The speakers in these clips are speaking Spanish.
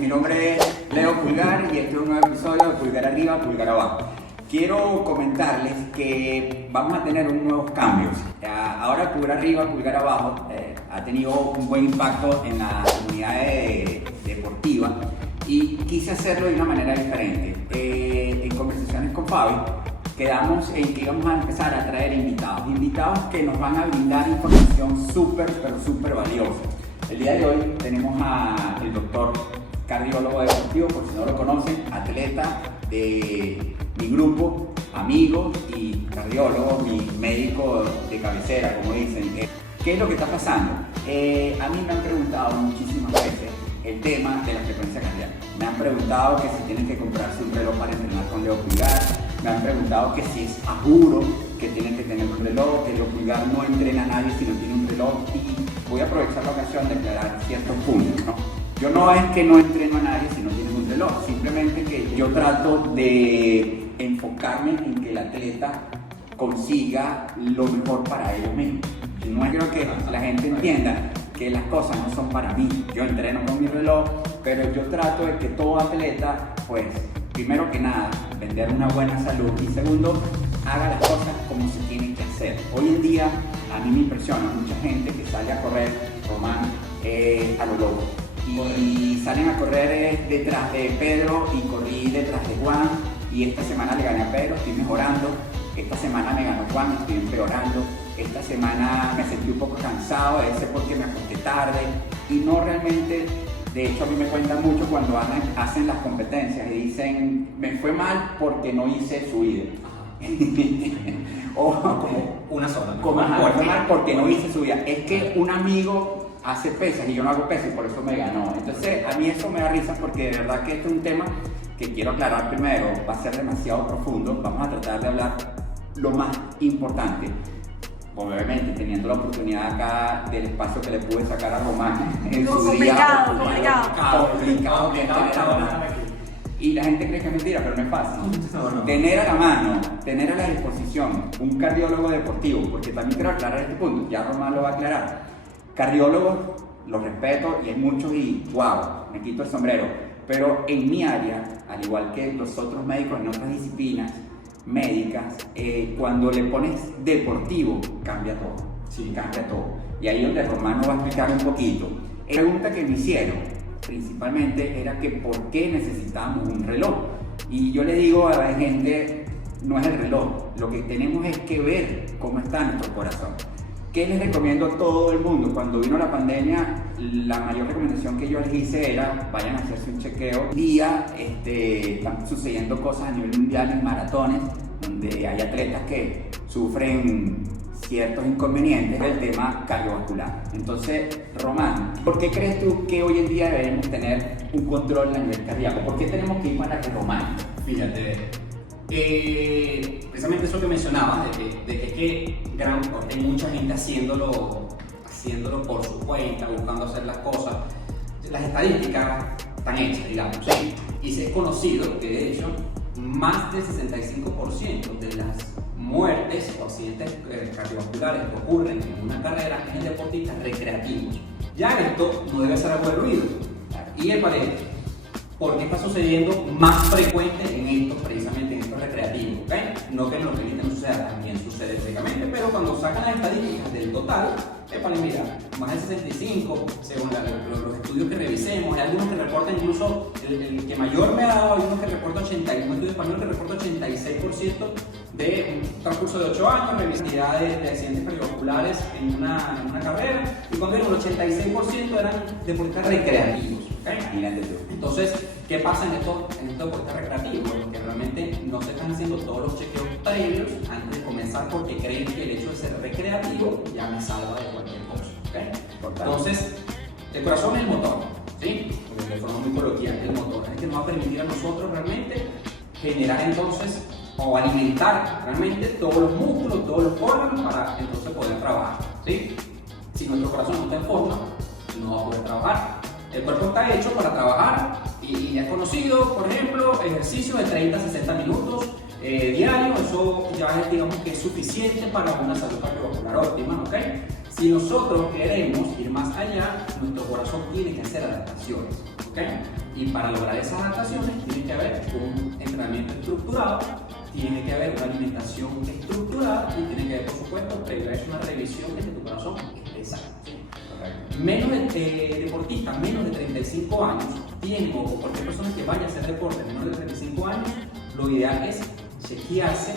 Mi nombre es Leo Pulgar y este es un nuevo episodio de Pulgar Arriba, Pulgar Abajo. Quiero comentarles que vamos a tener unos nuevos cambios. Ahora Pulgar Arriba, Pulgar Abajo ha tenido un buen impacto en la comunidad deportiva y quise hacerlo de una manera diferente. En conversaciones con Fabi quedamos en que íbamos a empezar a traer invitados que nos van a brindar información súper valiosa. El día de hoy tenemos al doctor cardiólogo deportivo, por si no lo conocen, atleta de mi grupo, amigo y cardiólogo, mi médico de cabecera, como dicen. ¿Qué es lo que está pasando? A mí me han preguntado muchísimas veces el tema de la frecuencia cardíaca. Me han preguntado que si tienen que comprarse un reloj para entrenar con Leo Pulgar. Me han preguntado que si es a juro que tienen que tener un reloj, que Leo Pulgar no entrena a nadie si no tiene un reloj. Y voy a aprovechar la ocasión de aclarar ciertos puntos, ¿no? Yo no es que no entreno a nadie si no tienen un reloj, simplemente que yo trato de enfocarme en que el atleta consiga lo mejor para ellos mismos. No quiero que la gente entienda que las cosas no son para mí. Yo entreno con mi reloj, pero yo trato de que todo atleta, pues, primero que nada, vender una buena salud y segundo, haga las cosas como se tienen que hacer. Hoy en día, a mí me impresiona mucha gente que sale a correr, Román, a lo loco. Y salen a correr detrás de Pedro y corrí detrás de Juan y esta semana le gané a Pedro, estoy mejorando. Esta semana me ganó Juan, estoy empeorando. Esta semana me sentí un poco cansado, ese porque me acosté tarde y no realmente. De hecho, a mí me cuentan mucho cuando hacen las competencias y dicen, me fue mal porque no hice subida. O como una sola. Como me fue mal porque no hice subida. Es que un amigo hace pesas y yo no hago pesas y por eso me ganó. Entonces, a mí eso me da risa porque de verdad que este es un tema que quiero aclarar primero. Va a ser demasiado profundo. Vamos a tratar de hablar lo más importante. Obviamente, teniendo la oportunidad acá del espacio que le pude sacar a Román en su día. Complicado. Y la gente cree que es mentira, pero no es fácil. No. Tener a la mano, tener a la disposición un cardiólogo deportivo, porque también quiero aclarar este punto, ya Román lo va a aclarar. Cardiólogos, los respeto y hay muchos y wow, me quito el sombrero. Pero en mi área, al igual que los otros médicos en otras disciplinas médicas, cuando le pones deportivo, cambia todo. Sí, cambia todo. Y ahí donde Román nos va a explicar un poquito. La pregunta que me hicieron principalmente era que por qué necesitábamos un reloj. Y yo le digo a la gente, no es el reloj, lo que tenemos es que ver cómo está nuestro corazón. ¿Qué les recomiendo a todo el mundo? Cuando vino la pandemia, la mayor recomendación que yo les hice era vayan a hacerse un chequeo. Hoy día están sucediendo cosas a nivel mundial en maratones, donde hay atletas que sufren ciertos inconvenientes del tema cardiovascular. Entonces, Román, ¿por qué crees tú que hoy en día debemos tener un control a nivel cardíaco? ¿Por qué tenemos que ir para el Román? Fíjate, precisamente eso que mencionabas, de que hay mucha gente haciéndolo por su cuenta, buscando hacer las cosas. Las estadísticas están hechas, digamos, ¿sí? Y se es conocido que de hecho más del 65% de las muertes o accidentes cardiovasculares que ocurren en una carrera es en deportistas recreativos. Ya esto no debe ser algo de ruido. Y el paréntesis, ¿por qué está sucediendo más frecuente en estos, precisamente en estos recreativos? ¿Okay? No que en los élites no suceda, también sucede físicamente, pero cuando sacan las estadísticas del total, mira, más del 65, según los estudios que revisemos, hay algunos que reportan incluso, el que mayor me ha dado, hay unos que reportan 81, un estudio español que reporta 86% de un transcurso de 8 años, cantidad de accidentes cardiovasculares en una carrera, y cuando digo el 86% eran deportistas recreativos. ¿Okay? Entonces, ¿qué pasa en estos deportes recreativos? Que realmente no se están haciendo todos los chequeos previos antes de comenzar porque creen que el hecho de ser recreativo ya me salva de cualquier cosa. ¿Okay? Entonces, el corazón es el motor, ¿sí? De forma muy coloquial, el motor es el que nos va a permitir a nosotros realmente generar entonces o alimentar realmente todos los músculos, todos los órganos para entonces poder trabajar, ¿sí? Si nuestro corazón no está en forma, no va a poder trabajar. El cuerpo está hecho para trabajar y es conocido, por ejemplo, ejercicios de 30 a 60 minutos diarios. Eso ya digamos que es suficiente para una salud cardiovascular óptima, ¿ok? Si nosotros queremos ir más allá, nuestro corazón tiene que hacer adaptaciones, ¿ok? Y para lograr esas adaptaciones tiene que haber un entrenamiento estructurado, tiene que haber una alimentación estructurada y tiene que haber, por supuesto, previa a eso una revisión de que tu corazón esté sano. Menos de deportistas, menos de 35 años, tienen, o cualquier persona que vaya a hacer deporte menos de 35 años, lo ideal es chequearse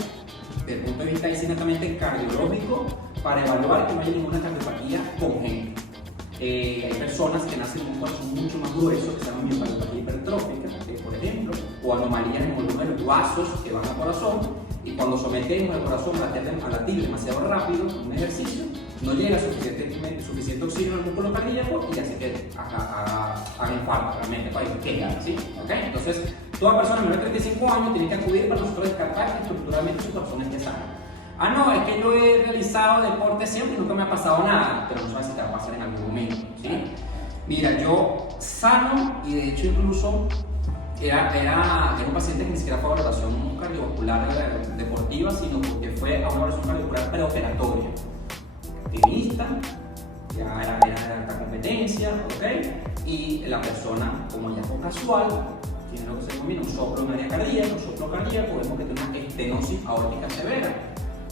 desde el punto de vista netamente cardiológico para evaluar que no haya ninguna cardiopatía congénita. Hay personas que nacen con un corazón mucho más grueso, que se llaman miopatía hipertrófica, por ejemplo, o anomalías en el volumen de los vasos que van al corazón, y cuando sometemos al corazón a latir demasiado rápido en un ejercicio, no llega suficiente oxígeno al músculo cardíaco y hace que haga infarto realmente, para que ¿sí? ¿Okay? Entonces, toda persona menor de 35 años tiene que acudir para nosotros descartar que estructuralmente su corazón esté sano. Ah, no, es que yo he realizado deporte siempre y nunca me ha pasado nada, pero no sabes si te va a pasar en algún momento, ¿sí? Mira, yo sano y de hecho incluso era un paciente que ni siquiera fue a valoración cardiovascular deportiva, sino porque fue a una valoración cardiovascular preoperatoria. Tenista, ya era de alta competencia, ¿ok? Y la persona, como ya fue casual, tiene lo que se denomina un soplo de área cardíaca, un soplo cardíaco, vemos que tiene una estenosis aórtica severa.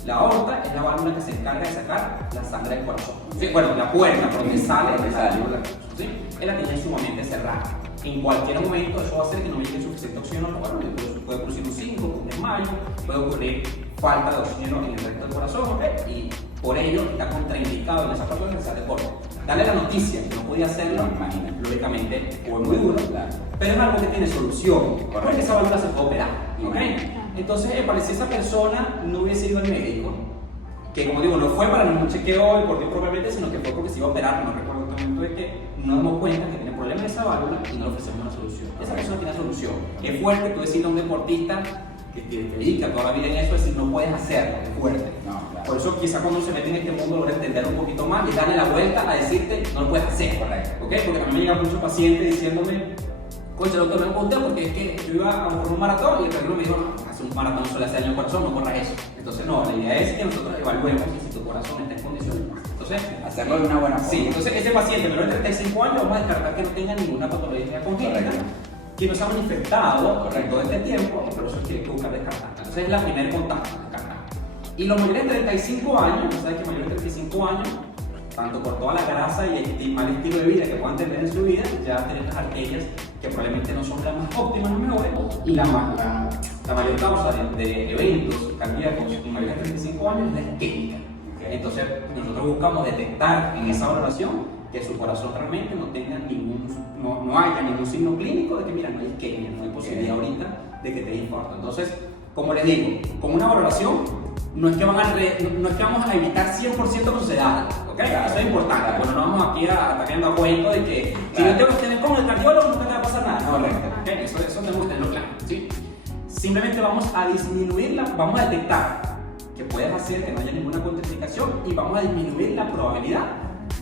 La aorta es la válvula que se encarga de sacar la sangre del corazón. ¿Sí? Bueno, la puerta por donde sale la válvula. ¿Sí? Él la tenía sumamente cerrada. En cualquier momento eso va a hacer que no llegue suficiente oxígeno al corazón. Puede producir un síncope, un desmayo, puede ocurrir falta de oxígeno en el resto del corazón, ¿ok? Y por ello está contraindicado en esa persona que hacer deporte. Dale la noticia que no podía hacerlo, imagínate, lógicamente fue muy duro, claro, pero es algo que tiene solución, porque esa válvula se puede operar, ¿ok? Entonces, si esa persona no hubiese ido al médico, que como digo, no fue para ningún chequeo deportivo propiamente, sino que fue porque se iba a operar, no recuerdo el momento de que nos dimos cuenta que tiene problemas de esa válvula y no le ofrecemos una solución. Esa persona tiene solución. Es fuerte tú decirle a un deportista que dedica toda la vida en eso, es decir, no puedes hacerlo, es fuerte. No, claro. Por eso quizá cuando se mete en este mundo logra entender un poquito más y darle la vuelta a decirte, no lo puedes hacer, correcto. ¿Okay? Porque también me llegan muchos pacientes diciéndome, concha, doctor, no me pregunté porque es que yo iba a correr un maratón y el cardiólogo me dijo, no, hacer un maratón solo hace daño al corazón, no corras eso. Entonces no, la idea es que nosotros evaluemos si tu corazón está en condiciones. Entonces, hacerlo de una buena forma. Sí, entonces ese paciente menor de 35 años vamos a descartar que no tenga ninguna patología congénita, que no se ha manifestado en todo este tiempo, y por eso es que hay que buscar descartar. Entonces es la primer contacto, descartar. Y los mayores de 35 años, ¿no sabes que mayores de 35 años, tanto por toda la grasa y el mal estilo de vida que puedan tener en su vida, ya tienen las arterias que probablemente no son las más óptimas, las mejores, y la mayor causa de eventos cardíacos en mayores de 35 años es la isquémica. Entonces nosotros buscamos detectar en esa valoración que su corazón realmente no tenga no haya ningún signo clínico de que mira, no hay isquemia, no hay posibilidad ahorita de que te dé infarto. Entonces, como les digo, con una valoración no es que vamos a evitar 100% que suceda, ¿ok? Claro, eso es importante. Claro. Bueno, no vamos aquí a estar cayendo a cuento de que si no tengo que tener con el cardiólogo nunca te va a pasar nada. No, ¿okay? Eso tenemos que tenerlo claro, ¿sí? Simplemente vamos a disminuirla, vamos a detectar que puedes hacer que no haya ninguna contraindicación y vamos a disminuir la probabilidad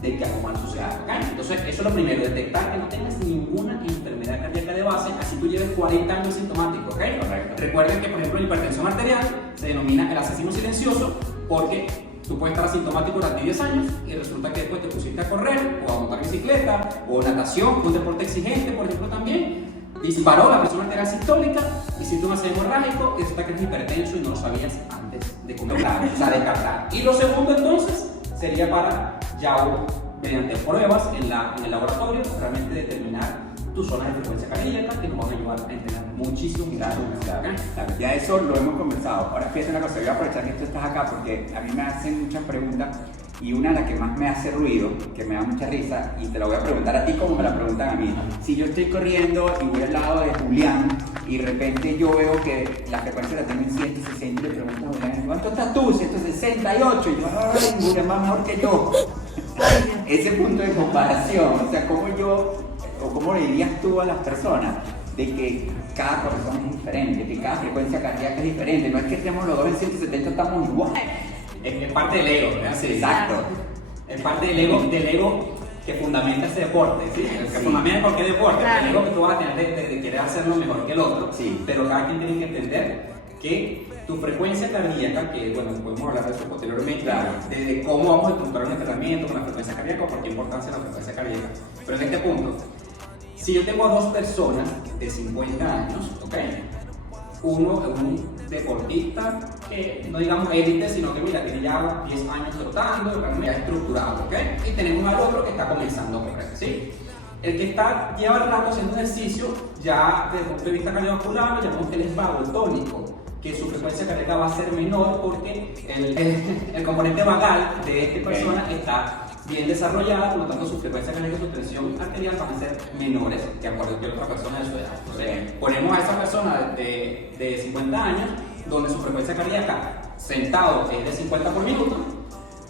de que algo mal suceda, ¿okay? Entonces eso es lo primero, detectar que no tengas ninguna enfermedad cardíaca de base, así tú lleves 40 años sintomático, ¿ok? Correcto. Recuerden que por ejemplo la hipertensión arterial se denomina el asesino silencioso porque tú puedes estar asintomático durante 10 años y resulta que después te pusiste a correr o a montar bicicleta o natación, un deporte exigente por ejemplo también, disparó la presión arterial sistólica, hiciste un accidente hemorrágico y resulta que eres hipertenso y no lo sabías antes de comenzar, o sea, descartar. Y lo segundo entonces sería para ya mediante pruebas en el laboratorio realmente determinar tus zonas de frecuencia cardíaca que nos van a ayudar a entrenar muchísimo. Claro. Ya eso lo hemos conversado. Ahora fíjate una cosa, voy a aprovechar que tú estás acá porque a mí me hacen muchas preguntas y una de las que más me hace ruido, que me da mucha risa, y te la voy a preguntar a ti como me la preguntan a mí. Si yo estoy corriendo y voy al lado de Julián y de repente yo veo que la frecuencia la tengo en 160 y le pregunto a Julián, ¿cuánto estás tú? 168. Y yo, ay, Julián va mejor que yo. Ese punto de comparación, o sea, ¿cómo le dirías tú a las personas de que cada corazón es diferente, que cada frecuencia cardíaca es diferente? No es que estemos los dos en 170, estamos igual. Es parte del ego, ¿verdad? Sí, exacto. Es parte del ego que fundamenta ese deporte, ¿sí? Que fundamenta cualquier deporte, claro. El ego que tú vas a tener de querer hacerlo mejor que el otro, sí. Pero cada quien tiene que entender que tu frecuencia cardíaca, que bueno, podemos hablar de eso posteriormente, Claro. de cómo vamos a estructurar un entrenamiento con la frecuencia cardíaca, por qué importancia la frecuencia cardíaca. Pero en este punto, si yo tengo a dos personas de 50 años, ¿ok? Uno es un deportista que no digamos élite, sino que mira, tiene ya 10 años trotando, realmente ya estructurado, ¿ok? Y tenemos al otro que está comenzando a correr, ¿sí? El que lleva el rato haciendo ejercicio, ya desde el punto de vista cardiovascular, llamamos que él es vagotónico, que su frecuencia cardíaca va a ser menor porque el componente vagal de esta persona está bien desarrollada, por lo tanto su frecuencia cardíaca y su tensión arterial van a ser menores que a cualquier otra persona de su edad. Entonces, ponemos a esa persona de 50 años, donde su frecuencia cardíaca sentado es de 50 por minuto,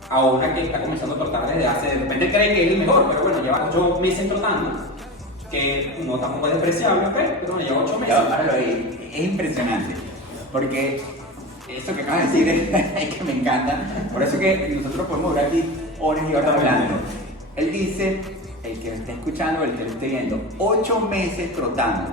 a una que está comenzando a trotar desde hace, de repente cree que es el mejor, pero bueno, lleva 8 meses trotando, que no tampoco es despreciable, ¿ok? Pero bueno, lleva 8 meses. Ya, páralo ahí. Es impresionante, porque eso que acabas de decir es que me encanta, por eso que nosotros podemos durar aquí horas y horas hablando. Él dice, el que lo esté escuchando, el que lo esté viendo, 8 meses trotando,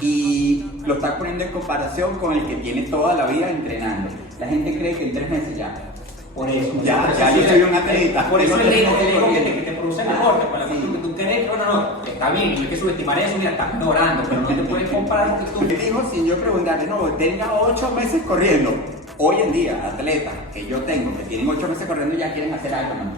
y lo está poniendo en comparación con el que tiene toda la vida entrenando. La gente cree que en 3 meses ya. Por eso, Ya yo soy un atleta. Por eso el ego que Porque te produce el deporte, para que tú crees, no, está bien, no hay que subestimar eso, mira, estás mejorando, pero no te puedes comparar porque tú. me dijo, sin yo preguntarle, no, tenga 8 meses corriendo. Hoy en día, atletas que yo tengo, que tienen 8 meses corriendo, ya quieren hacer algo, ¿no?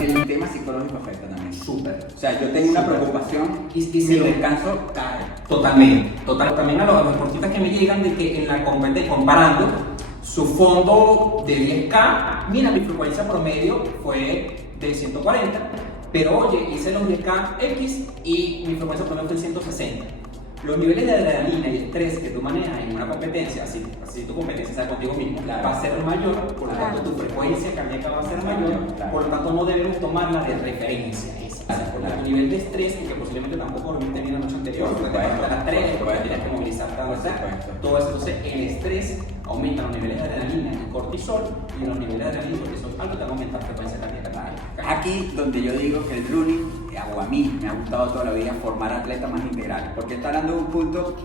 El tema psicológico afecta también. Súper. O sea, yo tengo una preocupación Y si si el descanso cae. Totalmente. También a los deportistas que me llegan de que en la competencia, comparando su fondo de 10K, mira, mi frecuencia promedio fue de 140, pero oye, hice los 10K X y mi frecuencia promedio fue 160. Los niveles de adrenalina y estrés que tú manejas en una competencia, así tu competencia sea contigo mismo, Claro. va a ser mayor, por lo tanto tu frecuencia cardíaca va a ser mayor, Claro. por lo tanto no debemos tomarla de referencia. Porque tu nivel de estrés, en que posiblemente tampoco dormiste bien la noche anterior, Por porque te supuesto, levantaste a las 3, por porque supuesto. tienes que movilizarte a Por hacer supuesto. todo eso. Entonces, el estrés aumenta los niveles de adrenalina y cortisol, y los niveles de adrenalina y cortisol altos te van a aumentar la frecuencia cardíaca. Aquí donde yo digo que el running, o a mí me ha gustado toda la vida formar atletas más integrales, porque está dando un punto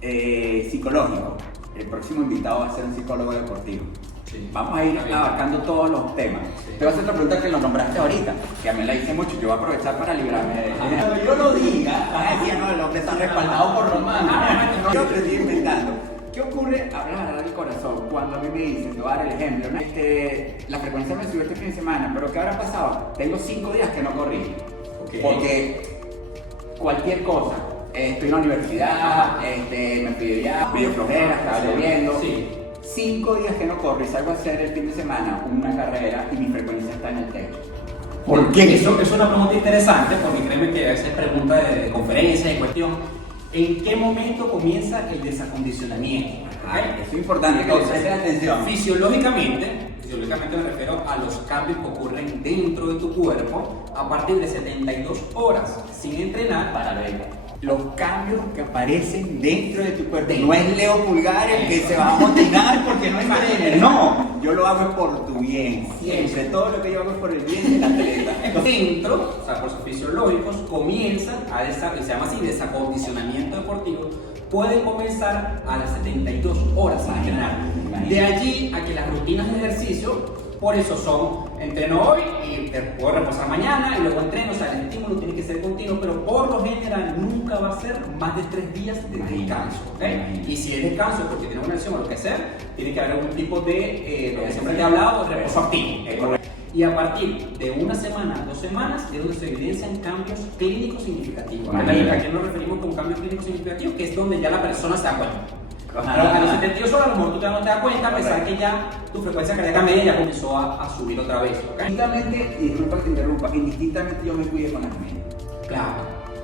psicológico. El próximo invitado va a ser un psicólogo deportivo. Sí. Vamos a ir Está bien. abarcando todos los temas. Sí. Te voy a hacer otra pregunta que lo nombraste ahorita, que a mí la hice mucho, yo voy a aprovechar para librarme de Ajá. Cuando yo lo diga, van a decir, no, el hombre está respaldado por Román. Yo lo estoy inventando. ¿Qué ocurre? Hablar del corazón. Cuando a mí me dicen, te voy a dar el ejemplo, ¿no? La frecuencia me subió este fin de semana, pero ¿qué habrá pasado? Tengo 5 días que no corrí. Ok. Porque cualquier cosa, estoy en la universidad, me fui de viaje, me dio flojera, estaba lloviendo. Sí. 5 días que no corro y salgo a hacer el fin de semana una carrera y mi frecuencia está en el techo. ¿Por qué? Eso es una pregunta interesante, porque créeme que a veces es pregunta de conferencia, de cuestión. ¿En qué momento comienza el desacondicionamiento? Eso es importante que le presten atención. Fisiológicamente me refiero a los cambios que ocurren dentro de tu cuerpo a partir de 72 horas sin entrenar para ver. Los cambios que aparecen dentro de tu cuerpo. No es Leo Pulgar el que se va a motivar porque no entrene. No, yo lo hago por tu bien. Siempre, todo lo que yo hago es por el bien del atleta. Dentro, o sea, por sus fisiológicos, comienzan a se llama así, desacondicionamiento deportivo, pueden comenzar a las 72 horas sin entrenar. De allí a que las rutinas de ejercicio, por eso son, entreno hoy y puedo reposar mañana y luego entreno, o sea, el estímulo tiene que ser continuo, pero por lo general nunca va a ser más de 3 días de descanso, ¿ok? Y si es descanso porque tienes una lesión o lo que sea, tiene que haber algún tipo de, lo que siempre te he hablado, reposo activo. Y a partir de una semana a 2 semanas es donde se evidencian cambios clínicos significativos. ¿A qué nos referimos con cambios clínicos significativos? Que es donde ya la persona se da cuenta. Pero a los 72 horas a lo mejor tú ya no te das cuenta, a pesar que ya tu frecuencia cardíaca media ya comenzó a subir otra vez. ¿Okay? Indistintamente, y disculpa que te interrumpa, indistintamente yo me cuidé con la comida. Claro.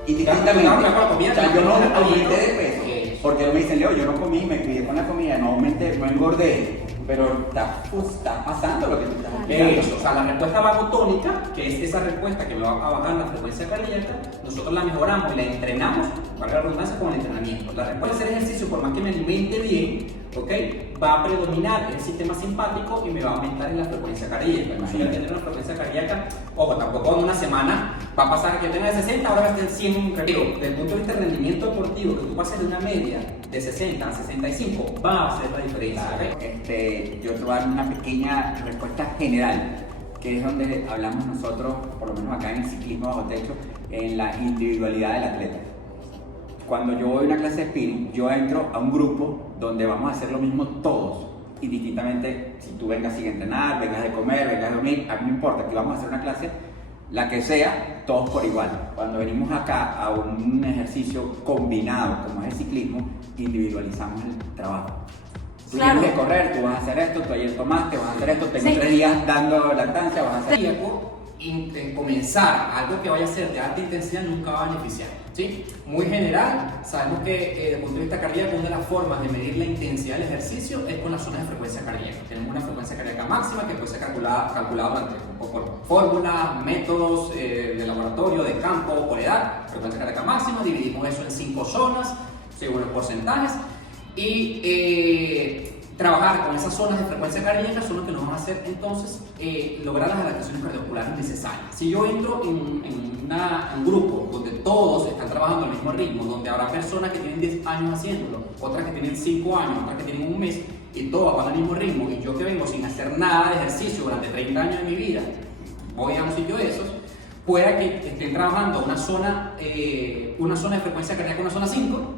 Indistintamente. Claro, con la comida, O sea, yo no está bien, aumenté de peso. Porque me dicen, Leo, yo no comí, me cuidé con la comida, no aumenté, no engordé. Pero está pasando lo que tú estás De hecho, o sea, la respuesta vagotónica, que es esa respuesta que me va a bajar la frecuencia cardíaca, nosotros la mejoramos y la entrenamos, para la redundancia, con el entrenamiento. La respuesta es hacer ejercicio, por más que me alimente bien, ¿ok? Va a predominar el sistema simpático y me va a aumentar en la frecuencia cardíaca. Yo voy a tener una frecuencia cardíaca, ojo, tampoco en una semana va a pasar que yo tenga de 60, ahora va a estar 100. Pero desde el punto de vista del rendimiento deportivo, que tú pases de una media de 60 a 65, va a hacer la diferencia. ¿Okay? Yo te voy a dar una pequeña respuesta general, que es donde hablamos nosotros, por lo menos acá en el ciclismo bajo techo, en la individualidad del atleta. Cuando yo voy a una clase de spinning, yo entro a un grupo donde vamos a hacer lo mismo todos, indistintamente si tú vengas sin entrenar, vengas de comer, vengas de dormir, a mí no importa, que vamos a hacer una clase, la que sea, todos por igual. Cuando venimos acá a un ejercicio combinado, como es el ciclismo, individualizamos el trabajo. Tú tienes que correr, tú vas a hacer esto, tú ayer tomaste, vas a hacer esto, tengo 3 días dando lactancia, vas a hacer... En comenzar algo que vaya a ser de alta intensidad nunca va a beneficiar, ¿sí? Muy general, sabemos que desde el punto de vista cardíaco una de las formas de medir la intensidad del ejercicio es con las zonas de frecuencia cardíaca. Tenemos una frecuencia cardíaca máxima que puede ser calculada por fórmulas, métodos de laboratorio, de campo, por edad. Frecuencia cardíaca máxima, dividimos eso en 5 zonas según los porcentajes y trabajar con esas zonas de frecuencia cardíaca son lo que nos van a hacer entonces lograr las adaptaciones cardiovasculares necesarias. Si yo entro en un grupo donde todos están trabajando al mismo ritmo, donde habrá personas que tienen 10 años haciéndolo, otras que tienen 5 años, otras que tienen un mes, y todos van al mismo ritmo, y yo que vengo sin hacer nada de ejercicio durante 30 años de mi vida, voy a un sitio de esos, pueda que estén trabajando una zona de frecuencia cardíaca, una zona 5,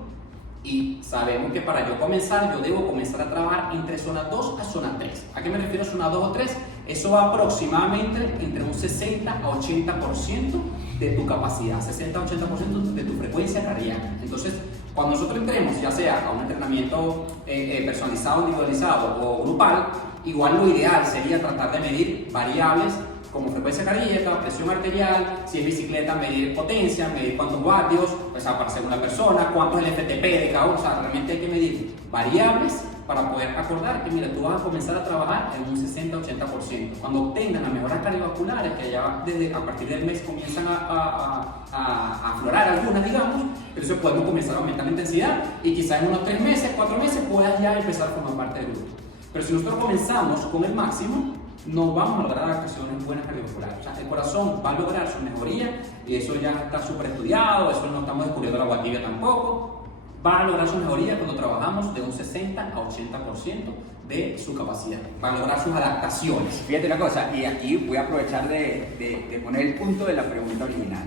y sabemos que para yo comenzar, yo debo comenzar a trabajar entre zona 2 a zona 3. ¿A qué me refiero zona 2 o 3? Eso va aproximadamente entre un 60 a 80% de tu capacidad, 60 a 80% de tu frecuencia cardíaca. Entonces, cuando nosotros entremos, ya sea a un entrenamiento personalizado, individualizado o grupal, igual lo ideal sería tratar de medir variables como frecuencia cardíaca, presión arterial, si es bicicleta, medir potencia, medir cuántos vatios, pues, para ser una persona, cuánto es el FTP de cada uno. O sea, realmente hay que medir variables para poder acordar que, mira, tú vas a comenzar a trabajar en un 60-80%. Cuando obtengan las mejoras cardiovasculares, que ya a partir del mes comienzan a aflorar algunas, digamos, entonces podemos comenzar a aumentar la intensidad y quizás en unos 3 meses, 4 meses puedas ya empezar a formar parte del grupo. Pero si nosotros comenzamos con el máximo, no vamos a lograr adaptaciones buenas cardiovasculares. O sea, el corazón va a lograr su mejoría, y eso ya está súper estudiado, eso no estamos descubriendo la agua tibia tampoco. Va a lograr su mejoría cuando trabajamos de un 60 a 80% de su capacidad. Va a lograr sus adaptaciones. Fíjate una cosa, y aquí voy a aprovechar de poner el punto de la pregunta original.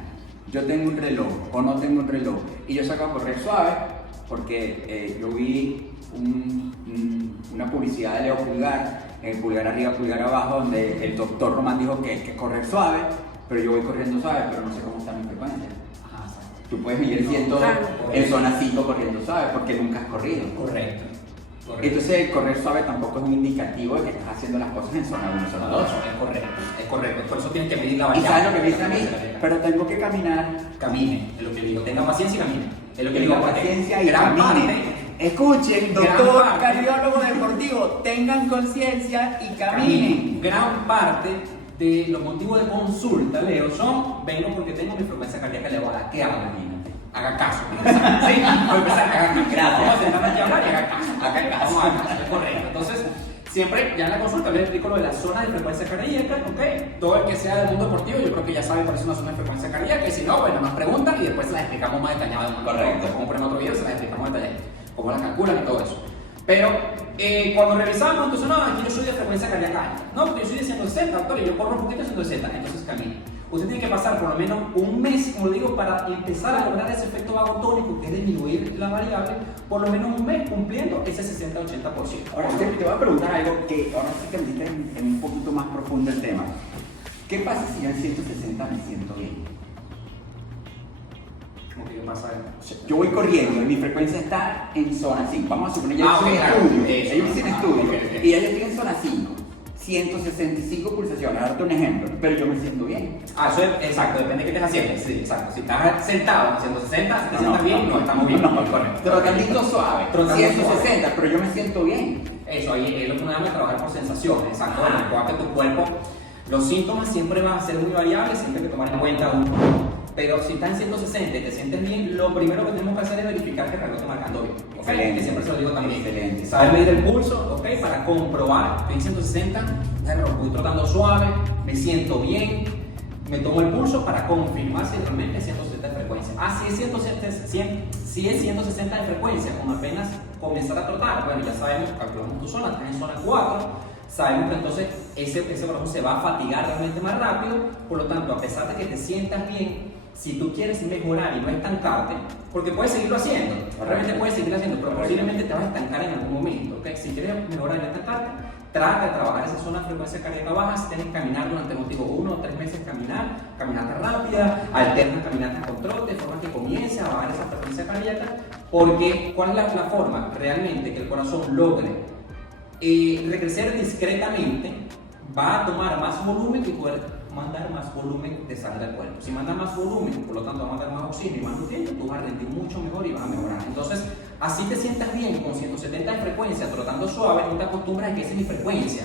Yo tengo un reloj o no tengo un reloj, y yo saco a correr suave porque yo vi una publicidad de Leo Pulgar, pulgar arriba, pulgar abajo, donde el doctor Román dijo que hay que correr suave, pero yo voy corriendo suave, pero no sé cómo está mi frecuencia. Tú puedes medir el 100 en zona 5 corriendo suave, porque nunca has corrido. Correcto. Entonces el correr suave tampoco es un indicativo de que estás haciendo las cosas en zona 1, zona 2. Es correcto. Por eso tienes que medir la ¿Y variable. sabes lo que me dice a mí? Pero tengo que caminar. Camine, es lo que digo. Tenga paciencia y camine. Es lo que Tenga digo. paciencia y camine. Escuchen, doctor cardiólogo deportivo, tengan conciencia y caminen. Gran parte de los motivos de consulta, Leo, son: vengo porque tengo mi frecuencia cardíaca elevada. ¿Qué hago? Haga caso. ¿Sí? Voy a empezar a haga caso. Gracias. Vamos a sentarnos aquí a hablar y haga caso. Haga caso. Vamos a hacer caso. Es correcto. Entonces, siempre ya en la consulta les explico lo de la zona de frecuencia cardíaca, ¿ok? Todo el que sea del mundo deportivo, yo creo que ya sabe cuál es una zona de frecuencia cardíaca, y si no, bueno, nos preguntan y después se las explicamos más detallado. Correcto. Como ponemos otro video, se las explicamos detallado, cómo las calculan y todo eso. Pero cuando revisamos, entonces, no, aquí yo soy de frecuencia cardíaca alta. No, porque yo soy de 160, doctor, y yo corro un poquito de 160, entonces camino. Usted tiene que pasar por lo menos un mes, como digo, para empezar a lograr ese efecto vagotónico, que es disminuir la variable, por lo menos un mes cumpliendo ese 60-80%. Ahora, te voy a preguntar algo que ahora sí que metiste en un poquito más profundo el tema. ¿Qué pasa si yo en 160 me siento bien? ¿Qué pasa? Yo voy corriendo y mi frecuencia está en zona 5. Vamos a suponer, ellos hicieron estudio, y ellos tienen zona 5. 165 pulsaciones, darte un ejemplo, pero yo me siento bien. Eso es exacto, depende de qué estés haciendo. Sí, exacto. Si estás sentado en 160, si te sientas bien, no estamos bien. Correcto. Trotandito suave, 160, pero yo me siento bien. Eso, ahí es lo que uno debe trabajar por sensaciones, exacto. Recuerda que tu cuerpo, los síntomas siempre van a ser muy variables, siempre hay que tomar en cuenta Pero si estás en 160 y te sientes bien, lo primero que tenemos que hacer es verificar que el reloj está marcando bien. ¿Okay? Que siempre se lo digo también. Excelente. Saber medir el pulso, ¿ok? Para comprobar, estoy en 160, voy trotando suave, me siento bien, me tomo el pulso para confirmar si realmente es 160 de frecuencia. Ah, si es 160 de frecuencia, con apenas comenzar a trotar, bueno, ya sabemos, calculamos tu zona, estás en zona 4, sabemos que entonces ese corazón se va a fatigar realmente más rápido, por lo tanto, a pesar de que te sientas bien, si tú quieres mejorar y no estancarte, porque puedes seguirlo haciendo, realmente puedes seguir haciendo, pero posiblemente te vas a estancar en algún momento, ¿ok? Si quieres mejorar y no estancarte, trata de trabajar esa zona de frecuencia cardíaca baja. Si tienes que caminar durante, motivo 1 o 3 meses, caminata rápida, alterna caminatas con trote, de forma que comience a bajar esa frecuencia cardíaca, porque ¿cuál es la forma realmente que el corazón logre recrecer discretamente? Va a tomar más volumen y poder mandar más volumen de sangre al cuerpo. Si manda más volumen, por lo tanto va a mandar más oxígeno y más nutrientes, tú vas a rendir mucho mejor y vas a mejorar. Entonces, así te sientas bien con 170 de frecuencia, trotando suave, no te acostumbras a que esa es mi frecuencia.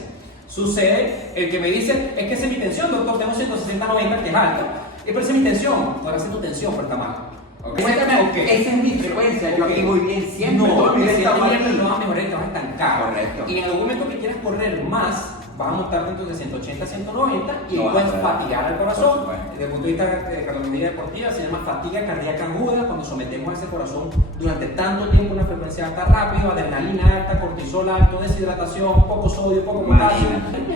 Sucede el que me dice, es que esa es mi tensión, doctor, tengo 160-90, que es alta, pero esa es mi tensión. Ahora sí tu tensión, pero está mal. Okay. Esa es mi frecuencia, yo aquí voy bien siempre. No, si estás bien, no vas a mejorar, te vas a estancar. Correcto. Y en algún momento que quieras correr más, vas a montar dentro de 180 a 190 y no puedes fatigar al corazón. Desde el punto de vista de cardiología deportiva se llama fatiga cardíaca aguda, cuando sometemos a ese corazón durante tanto tiempo una frecuencia alta rápido, adrenalina alta, cortisol alto, deshidratación, poco sodio, poco potasio.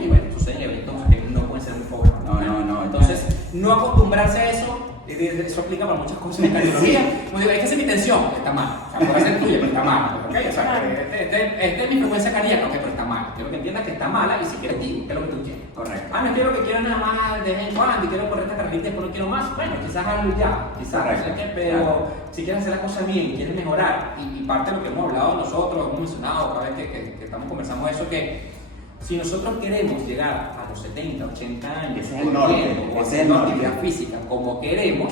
Y bueno, suceden eventos que no pueden ser muy favorables. No. Entonces, no acostumbrarse a eso. Eso aplica para muchas cosas en cardiología. Como digo, es que esa es mi tensión, está mal. O sea, puede ser tuya, pero está mal. ¿Okay? O sea, esta es mi frecuencia cardíaca, okay, pero está mal. Quiero que entiendas que está mala y si quieres, digo, ¿qué es lo que tú quieres? Correcto. Ah, no quiero que quiero nada más de vez en cuando y quiero correr esta carrerita y después no quiero más. Bueno, quizás hazlo ya. Quizás, pero si quieres hacer las cosas bien y quieres mejorar, y parte de lo que hemos hablado nosotros, lo hemos mencionado cada vez que estamos conversando eso, que si nosotros queremos llegar a los 70, 80 años, ese es el norte, haciendo actividad física como queremos,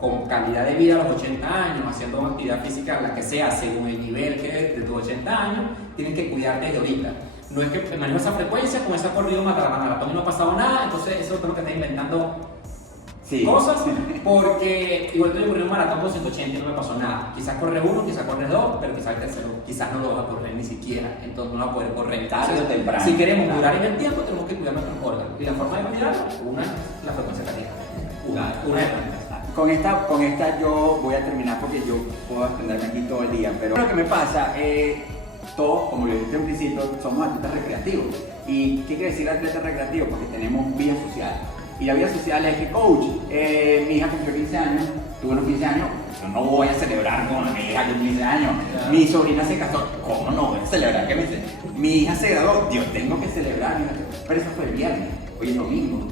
con calidad de vida a los 80 años, haciendo actividad física la que sea, según el nivel que es de tus 80 años, tienes que cuidarte desde ahorita. No es que manejo esa frecuencia, como esa corrido maratón y no ha pasado nada, entonces eso tengo que estar inventando cosas, porque igual estoy corriendo un maratón con 180 y no me pasó nada. Quizás corre uno, quizás corre dos, pero quizás el tercero, quizás no lo vas a correr ni siquiera, entonces no vas a poder correr. Tarde o temprano. Si queremos durar en el tiempo, tenemos que cuidar nuestros órganos. Y la forma de cuidarlo, una es la frecuencia cardíaca. Una es con esta yo voy a terminar porque yo puedo extenderme aquí todo el día, pero lo que me pasa, todos, como lo dije en principio, somos atletas recreativos. ¿Y qué quiere decir atleta recreativo? Porque tenemos vida social. Y la vida social es que, coach, mi hija cumplió 15 años, tuvo unos 15 años, yo no voy a celebrar con mi hija de 15 años. Mi sobrina se casó, ¿cómo no voy a celebrar? ¿Qué me dice? Mi hija se graduó, Dios, tengo que celebrar. Pero eso fue el viernes, hoy es domingo.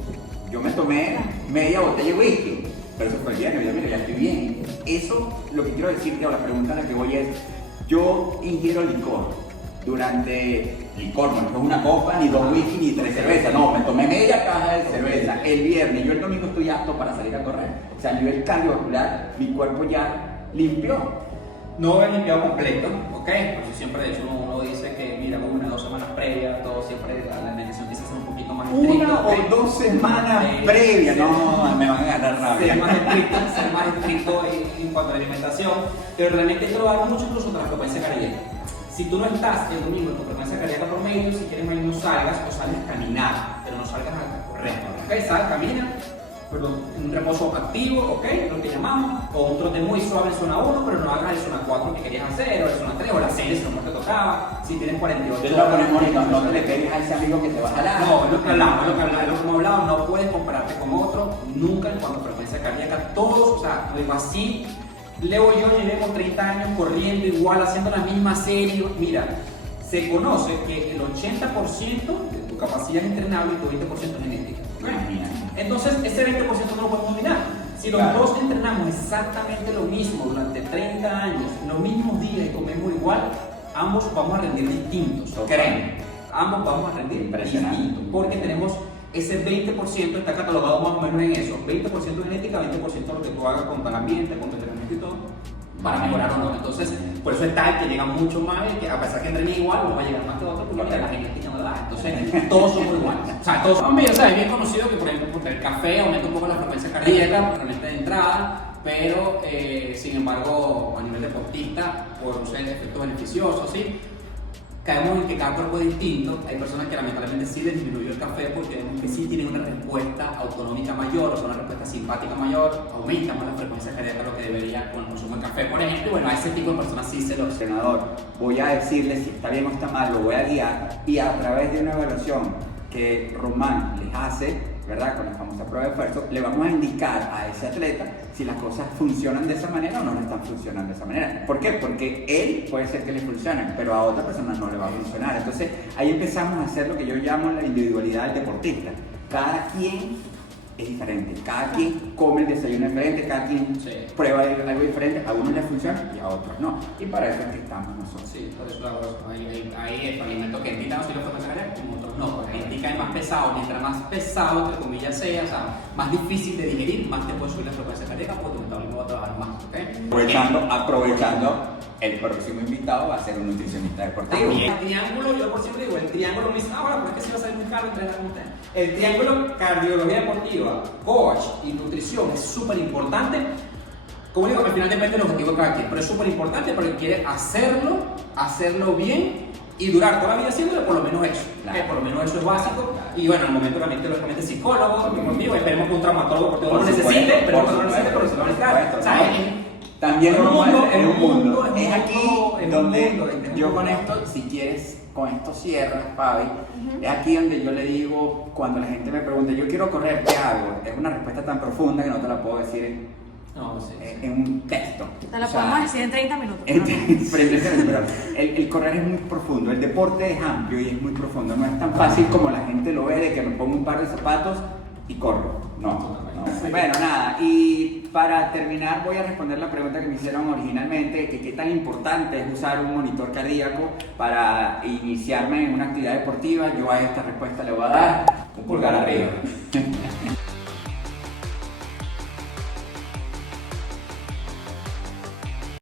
Yo me tomé media botella de whisky, pero eso fue el viernes, mira, ya estoy bien. Eso, lo que quiero decirte, o la pregunta a la que voy es, yo ingiero licor durante licor, no es una copa, ni 2 whisky, ni 3 cervezas, no, me tomé media caja de cerveza el viernes, yo el domingo estoy apto para salir a correr. O sea, a nivel cardiovascular, mi cuerpo ya limpió. No he limpiado completo, ¿ok? Por eso siempre, de hecho, uno dice que, mira, 1 o 2 semanas previas, todo siempre, la medición quizás es un poquito más estricta. 1 o 2 semanas previas, no, me van a agarrar rabia. Ser más estricto en cuanto a la alimentación, pero realmente esto lo hago mucho incluso con la frecuencia cardíaca. Si tú no estás el domingo en tu frecuencia cardíaca promedio, si quieres no salgas o sales a caminar, pero no salgas a correr. ¿Ok? Sal, camina, un reposo activo, ¿ok? Lo que llamamos, o un trote muy suave en zona 1, pero no hagas el zona 4 que querías hacer, o el zona 3, o la 6, no te tocaba. Si tienes 48 horas. Yo te lo ponemos ahorita, no te le pegues a ese amigo que te va a jalar. No, es lo que hablamos, es lo que hemos hablado, no puedes compararte con otro, nunca en cuanto a frecuencia cardíaca, todos, o sea, lo digo así. Leo y yo llevamos 30 años corriendo igual, haciendo la misma serie. Mira, se conoce que el 80% de tu capacidad es entrenable y tu 20% es genética. Entonces, ese 20% no lo podemos eliminar. Si los dos entrenamos exactamente lo mismo durante 30 años, los mismos días y comemos igual, ambos vamos a rendir distintos. Créeme, ambos vamos a rendir distintos. Porque tenemos ese 20%, está catalogado más o menos en eso: 20% genética, 20% lo que tú hagas con el ambiente, con tu entrenamiento y todo, para mejorar o no. Entonces, por eso está el que llega mucho más, y que a pesar que entrene igual, no va a llegar más que otro, porque la genética no de edad. Entonces, todos somos iguales. O sea, todos somos bien, o sea, es bien conocido que, por ejemplo, porque el café aumenta un poco la frecuencia cardíaca, realmente de entrada, pero sin embargo, a nivel deportista, por un efecto beneficioso, ¿sí? Caemos en que cada cuerpo es distinto. Hay personas que lamentablemente sí les disminuyó el café porque vemos que sí tienen una respuesta autonómica mayor, o sea, una respuesta simpática mayor, aumenta más la frecuencia cardíaca de lo que debería con el consumo de café, por ejemplo. Y bueno, a ese tipo de personas sí se los... Entrenador, voy a decirle si está bien o está mal, lo voy a guiar y a través de una evaluación que Román les hace, ¿verdad? Con la famosa prueba de esfuerzo, le vamos a indicar a ese atleta si las cosas funcionan de esa manera o no le están funcionando de esa manera. ¿Por qué? Porque él puede ser que le funcione, pero a otra persona no le va a funcionar. Entonces ahí empezamos a hacer lo que yo llamo la individualidad del deportista. Cada quien es diferente, cada quien come el desayuno diferente, cada quien prueba algo diferente, a unos les funciona y a otros no. Y para eso es que estamos nosotros. Sí, por eso hay alimentos que indican si lo puedes sacar, como otros no, porque indican más pesado. Mientras más pesado, entre comillas, sea, o sea, más difícil de digerir, más te puede subir la frecuencia cardíaca porque tu metabolismo va a trabajar más. Aprovechando, el próximo invitado va a ser un nutricionista deportivo. Y el triángulo, yo por siempre digo, el triángulo me dice, bueno, pero es que si va a salir muy caro entrenar con usted. El triángulo cardiología deportiva, coach y nutrición es súper importante. Como digo, al final depende del objetivo de cada quien, pero es súper importante porque quiere hacerlo bien y durar toda la vida haciéndolo, por lo menos eso. Claro. Por lo menos eso es básico. Y bueno, al momento realmente, lógicamente, psicólogo, conmigo, esperemos que un traumatólogo deportivo no lo necesite, pero no lo necesite, pero se lo necesita. O sea, también es un mundo, es aquí donde mundo, yo con esto, si quieres, con esto cierras, Fabi. Es aquí donde yo le digo, cuando la gente me pregunta, yo quiero correr, ¿qué hago? Es una respuesta tan profunda que no te la puedo decir en un texto. Te la podemos decir en 30 minutos. Pero el correr es muy profundo, el deporte es amplio y es muy profundo. No es tan fácil como la gente lo ve de que me pongo un par de zapatos y corro. No. Bueno, nada, y para terminar voy a responder la pregunta que me hicieron originalmente, que qué tan importante es usar un monitor cardíaco para iniciarme en una actividad deportiva. Yo a esta respuesta le voy a dar un pulgar arriba.